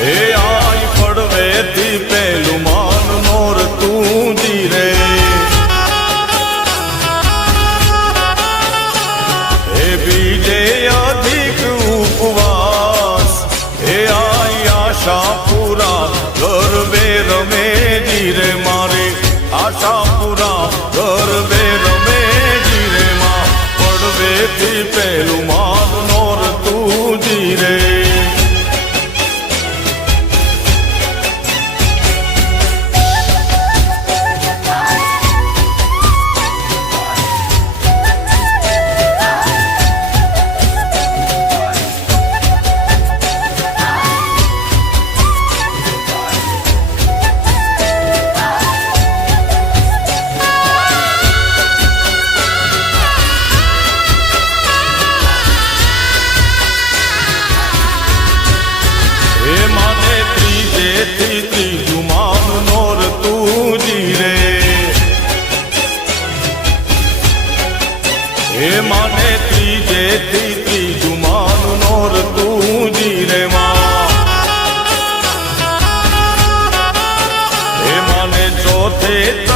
એ આઈ પડવેથી પેલું માન નોર તું જીરે એ બીજે અધિક ઉપવાસ એ આઈ આશા પૂરા ગરબે રમે જીરે મારે આશા પૂરા ગરબે રમે જીરે માં પડવેથી પેલું માન નોર તું જીરે ત્રીજું માન નોર તું જીરે એ માને ત્રીજેથી ત્રીજું માન નોર તું જીરે માં એ માને ચોથે